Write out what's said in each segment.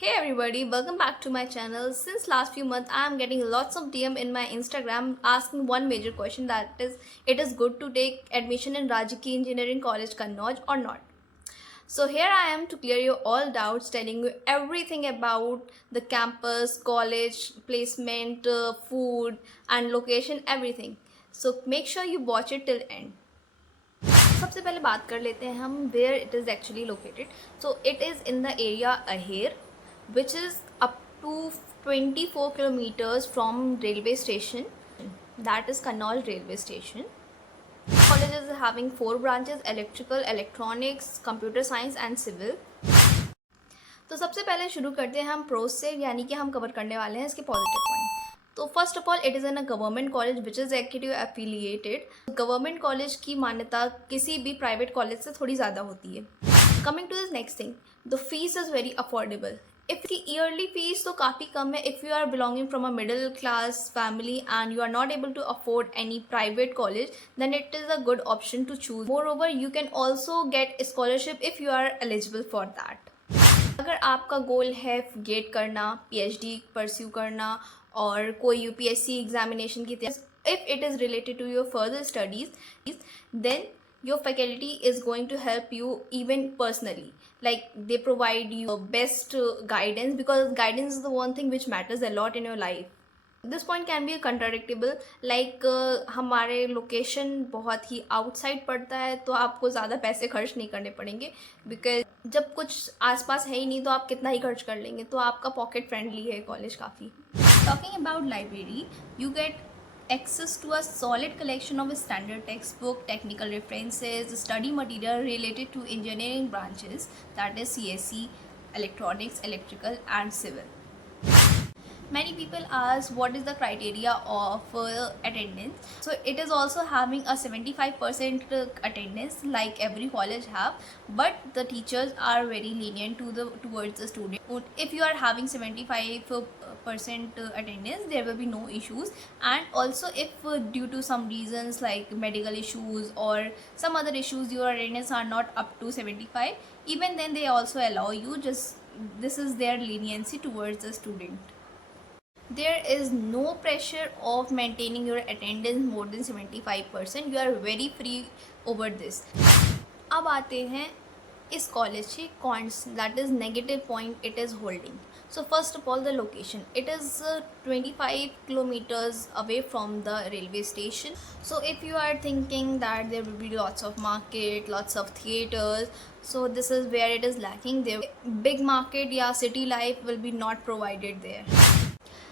Hey everybody, welcome back to my channel. Since last few months I am getting lots of DM in my Instagram asking one major question, that is it is good to take admission in Rajaki Engineering College Kannauj or not. So here I am to clear your all doubts, telling you everything about the campus, college, placement, food and location, everything. So make sure you watch it till end. सबसे पहले बात कर लेते हैं हम where it is actually located. So it is in the area ahead which is up to 24 kilometers from railway station, that is Kannauj railway station. College is having 4 branches: electrical, electronics, computer science and civil. तो सबसे पहले शुरू करते हैं हम pros से, यानी कि हम कवर करने वाले हैं इसके पॉजिटिव पॉइंट. तो first of all it is in a government college which is active affiliated. Government college की मान्यता किसी भी प्राइवेट कॉलेज से थोड़ी ज़्यादा होती है. Coming to this next thing, the fees is very affordable. If की ईयरली फीस तो काफ़ी कम है. If you are belonging from a middle class family and you are not able to afford any private college, then it is a good option to choose. More over you can also get scholarship if you are eligible for that. अगर आपका goal है gate करना, PhD pursue करना और कोई UPSC examination की तैयारी, if it is related to your further studies, then your faculty is going to help you even personally, like they provide you best guidance, because guidance is the one thing which matters a lot in your life. This point can be contradictable, like हमारे location बहुत ही outside पड़ता है तो आपको ज़्यादा पैसे खर्च नहीं करने पड़ेंगे, बिकॉज जब कुछ आसपास है ही नहीं तो आप कितना ही खर्च कर लेंगे. तो आपका पॉकेट फ्रेंडली है कॉलेज काफ़ी. Talking about library, you get access to a solid collection of standard textbook, technical references, study material related to engineering branches, that is CSE, electronics, electrical and civil. Many people ask what is the criteria of attendance. So it is also having a 75% attendance like every college have, but the teachers are very lenient towards the student. If you are having 75% attendance, there will be no issues. And also if due to some reasons like medical issues or some other issues your attendance are not up to 75, even then they also allow you. Just this is their leniency towards the student. There is no pressure of maintaining your attendance more than 75%. You are very free over this. अब आते हैं इस college के cons, that is negative point it is holding. So first of all, the location. It is 25 kilometers away from the railway station. So if you are thinking that there will be lots of market, lots of theaters, so this is where it is lacking. There big market या city life will be not provided there.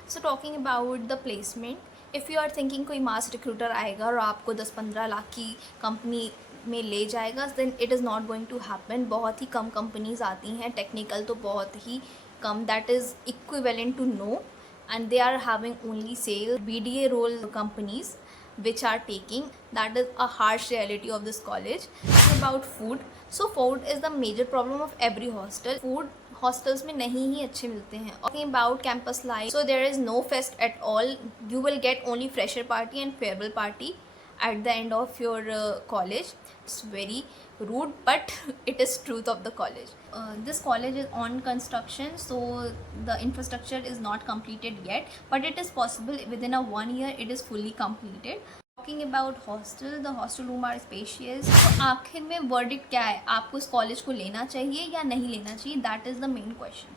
So talking about the placement, if you are thinking कोई mass recruiter आएगा और आपको 10-15 लाख की company में ले जाएगा, then it is not going to happen. बहुत ही कम कंपनीज आती हैं, टेक्निकल तो बहुत ही कम, that is equivalent to no, and they are having only sale BDA role companies which are taking. That is a harsh reality of this college. About food, so food is the major problem of every hostel. Food hostels में नहीं ही अच्छे मिलते हैं. Talking about campus life, so there is no fest at all. You will get only fresher party and farewell party at the end of your college. It's very rude, but it is truth of the college. This college is on construction, so the infrastructure is not completed yet, but it is possible within a 1 year it is fully completed. Talking about hostel, the hostel room are spacious. तो आखिर में verdict क्या है, आपको इस college को लेना चाहिए या नहीं लेना चाहिए, that is the main question.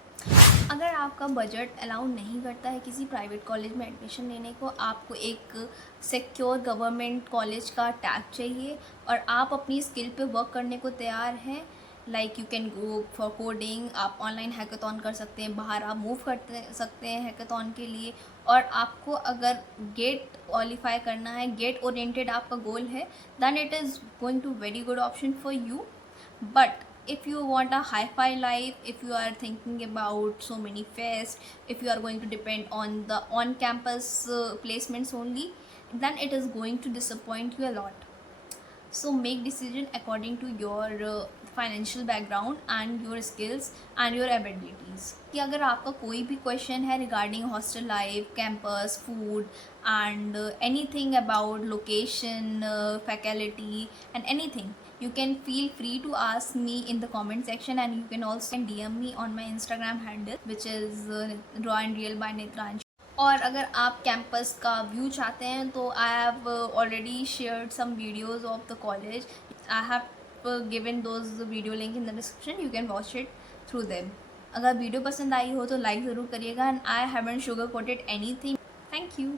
अगर आपका बजट अलाउ नहीं करता है किसी प्राइवेट कॉलेज में एडमिशन लेने को, आपको एक सिक्योर गवर्नमेंट कॉलेज का टैग चाहिए और आप अपनी स्किल पे वर्क करने को तैयार हैं, like you can go for coding, आप ऑनलाइन हैकाथॉन कर सकते हैं, बाहर आप मूव कर सकते हैं हैकाथॉन के लिए. और आपको अगर गेट क्वालिफाई करना है, गेट ओरिएंटेड आपका गोल है, then it is going to very good option for you. But if you want a hi-fi life, if you are thinking about so many fests, if you are going to depend on the on-campus placements only, then it is going to disappoint you a lot. So make decision according to your financial background and your skills and your abilities. कि अगर आपका कोई भी question है regarding hostel life, campus, food and anything about location, faculty and anything, you can feel free to ask me in the comment section, and you can also DM me on my Instagram handle, which is Raw and Real by Netransh. और अगर आप campus का view चाहते हैं तो I have already shared some videos of the college. I have given those video link in the description, you can watch it through them. अगर video पसंद आई हो तो लाइक ज़रूर करिएगा, and I haven't sugar coated anything. Thank you.